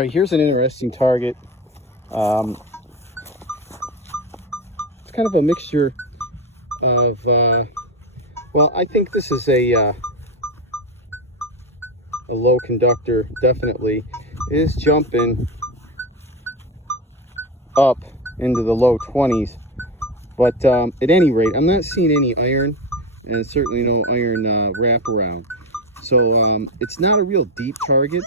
right, here's an interesting target. It's kind of a mixture of, well, I think this is a low conductor, definitely. It is jumping up into the low 20s, but at any rate, I'm not seeing any iron, and certainly no iron wraparound. So it's not a real deep target.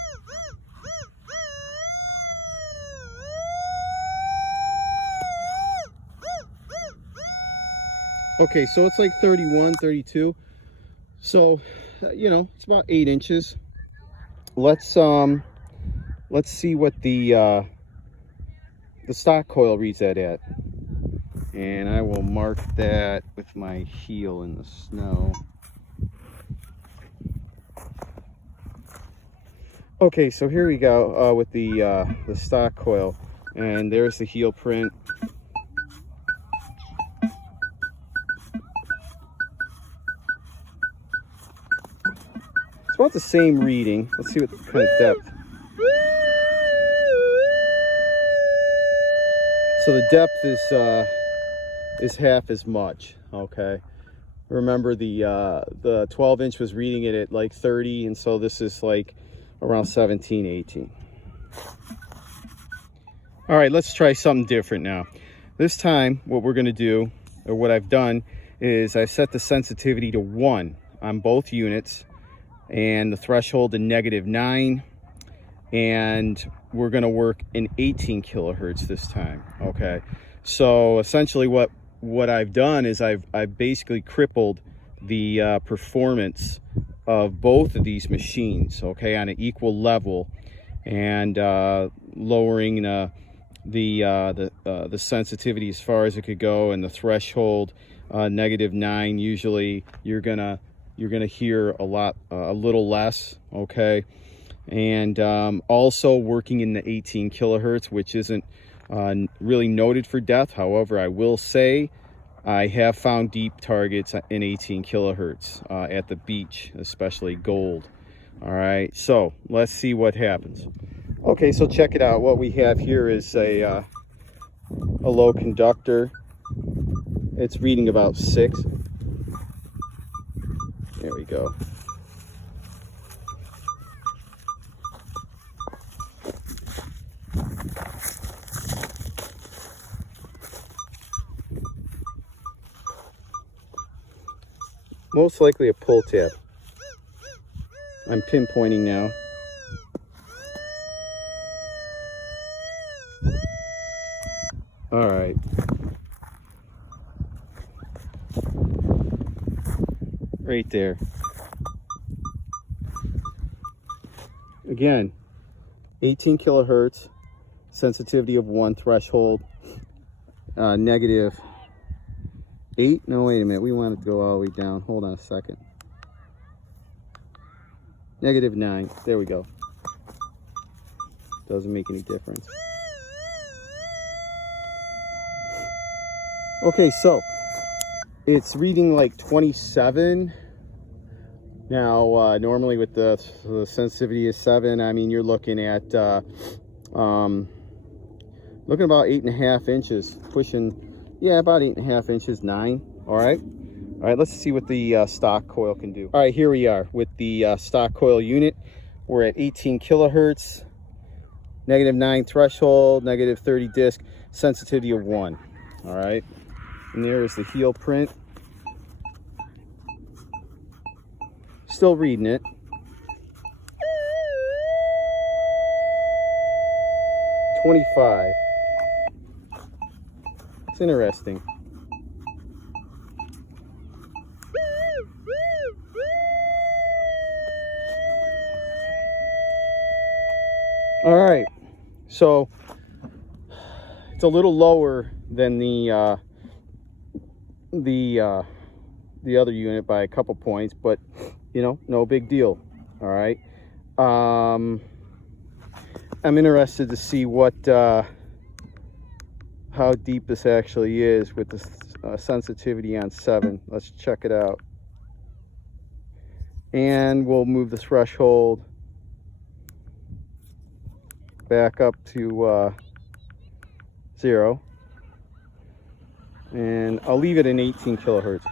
Okay, so it's like 31, 32. So, you know, it's about 8 inches. Let's see what the stock coil reads that at. And I will mark that with my heel in the snow. Okay, so here we go with the stock coil, and there's the heel print. It's about the same reading. Let's see what kind of depth. So the depth is half as much. Okay. Remember the 12-inch was reading it at like 30, and so this is like around 17, 18. All right, let's try something different now. This time, what we're going to do, or what I've done, is I set the sensitivity to 1 on both units, and the threshold to -9, and we're going to work in 18 kilohertz this time. Okay, so essentially what I've done is I've basically crippled the performance of both of these machines, okay, on an equal level, and lowering the sensitivity as far as it could go, and the threshold -9. Usually you're gonna hear a little less, okay, and also working in the 18 kilohertz, which isn't really noted for depth. However, I will say I have found deep targets in 18 kilohertz at the beach, especially gold. All right, so let's see what happens. Okay, so check it out. What we have here is a low conductor. It's reading about 6. There we go. Most likely a pull tab. I'm pinpointing now. All right. Right there. Again, 18 kilohertz, sensitivity of 1, threshold -8. No, wait a minute. We want to go all the way down. Hold on a second. -9. There we go. Doesn't make any difference. Okay, so it's reading like 27. Now, normally with the sensitivity is 7, I mean, you're looking at looking about 8.5 inches, pushing, yeah, about 8.5 inches, 9. All right, let's see what the stock coil can do. All right, here we are with the stock coil unit. We're at 18 kilohertz, -9 threshold, -30 disc, sensitivity of 1. All right, and there is the heel print. Still reading it. $25. It's interesting. All right, so it's a little lower than the other unit by a couple points, but you know, no big deal. All right, I'm interested to see what how deep this actually is with the sensitivity on 7. Let's check it out, and we'll move the threshold back up to 0. And I'll leave it in 18 kilohertz.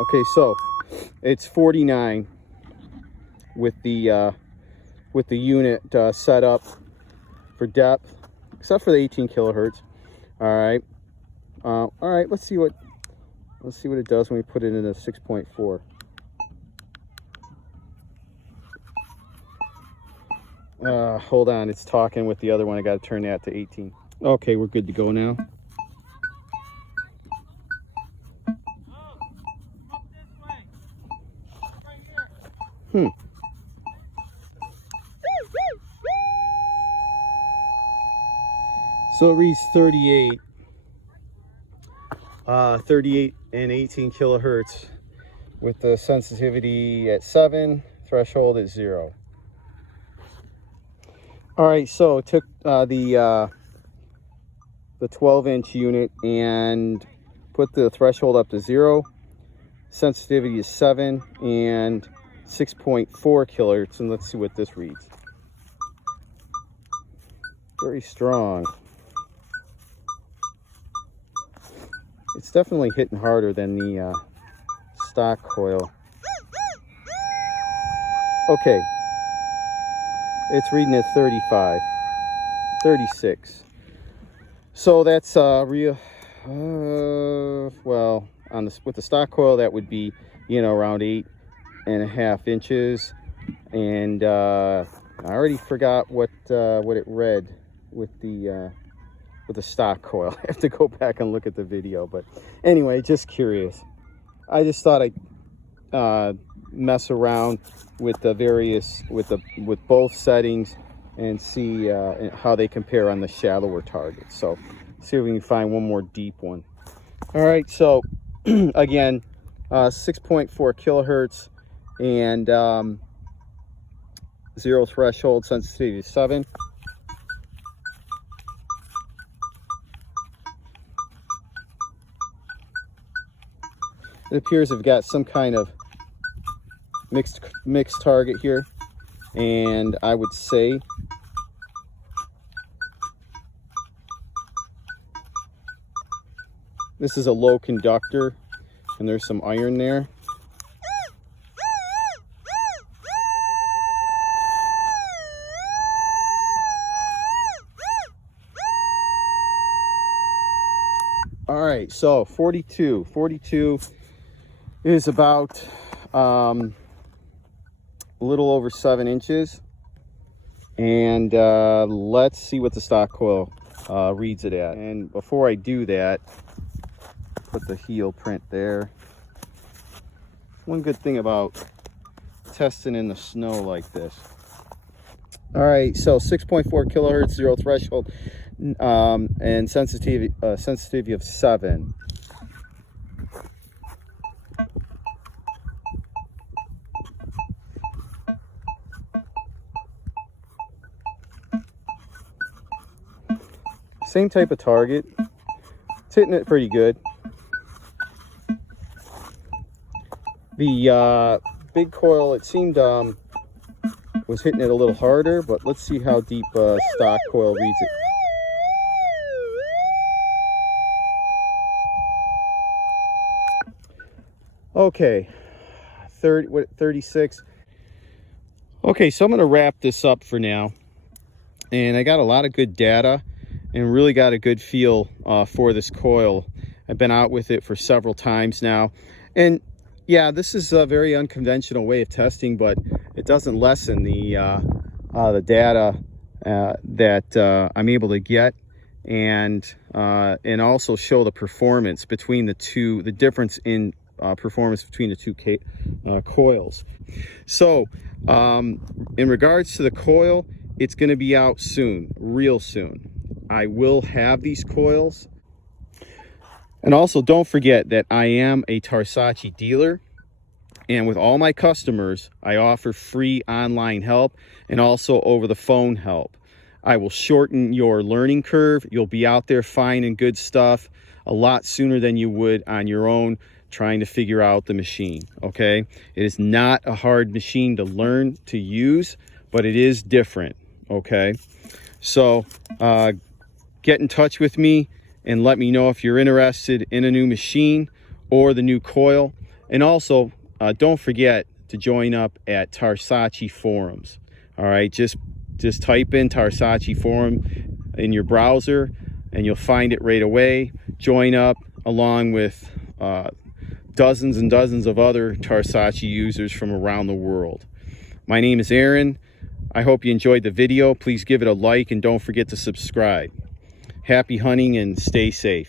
Okay, so it's 49 with the unit set up for depth, except for the 18 kilohertz. All right. Let's see what it does when we put it in a 6.4. Hold on, it's talking with the other one. I got to turn that to 18. Okay, we're good to go now. So it reads 38 and 18 kilohertz with the sensitivity at 7, threshold at 0. All right, so it took the 12-inch unit and put the threshold up to 0. Sensitivity is 7 and 6.4 kilohertz, and let's see what this reads. Very strong. It's definitely hitting harder than the stock coil. Okay, it's reading at 35, 36. So that's real. Well, with the stock coil, that would be, around 8.5 inches. And I already forgot what it read with the stock coil. I have to go back and look at the video, but anyway, just curious. I just thought I'd mess around with the various with both settings and see how they compare on the shallower targets. So see if we can find one more deep one. All right, so again, 6.4 kilohertz and 0 threshold, sensitivity 7. It appears I've got some kind of mixed target here, and I would say this is a low conductor, and there's some iron there. All right, so 42 is about a little over 7 inches, and let's see what the stock coil reads it at. And before I do that, put the heel print there. One good thing about testing in the snow like this. All right, so 6.4 kilohertz, 0 threshold, and sensitivity of 7. Same type of target. It's hitting it pretty good. The big coil, it seemed was hitting it a little harder, but let's see how deep stock coil reads it. Okay, 36. Okay, so I'm going to wrap this up for now. And I got a lot of good data and really got a good feel for this coil. I've been out with it for several times now. And yeah, this is a very unconventional way of testing, but it doesn't lessen the data that I'm able to get, and also show the performance between the two, the difference in performance between the two coils. So in regards to the coil, it's going to be out soon, real soon. I will have these coils. And also don't forget that I am a Tarsacci dealer, and with all my customers I offer free online help and also over the phone help. I will shorten your learning curve. You'll be out there finding good stuff a lot sooner than you would on your own trying to figure out the machine. Okay, it is not a hard machine to learn to use, but it is different. Okay, so get in touch with me and let me know if you're interested in a new machine or the new coil. And also don't forget to join up at Tarsacci forums. All right, just type in Tarsacci forum in your browser and you'll find it right away. Join up along with dozens and dozens of other Tarsacci users from around the world. My name is Aaron. I hope you enjoyed the video. Please give it a like and don't forget to subscribe. Happy hunting and stay safe.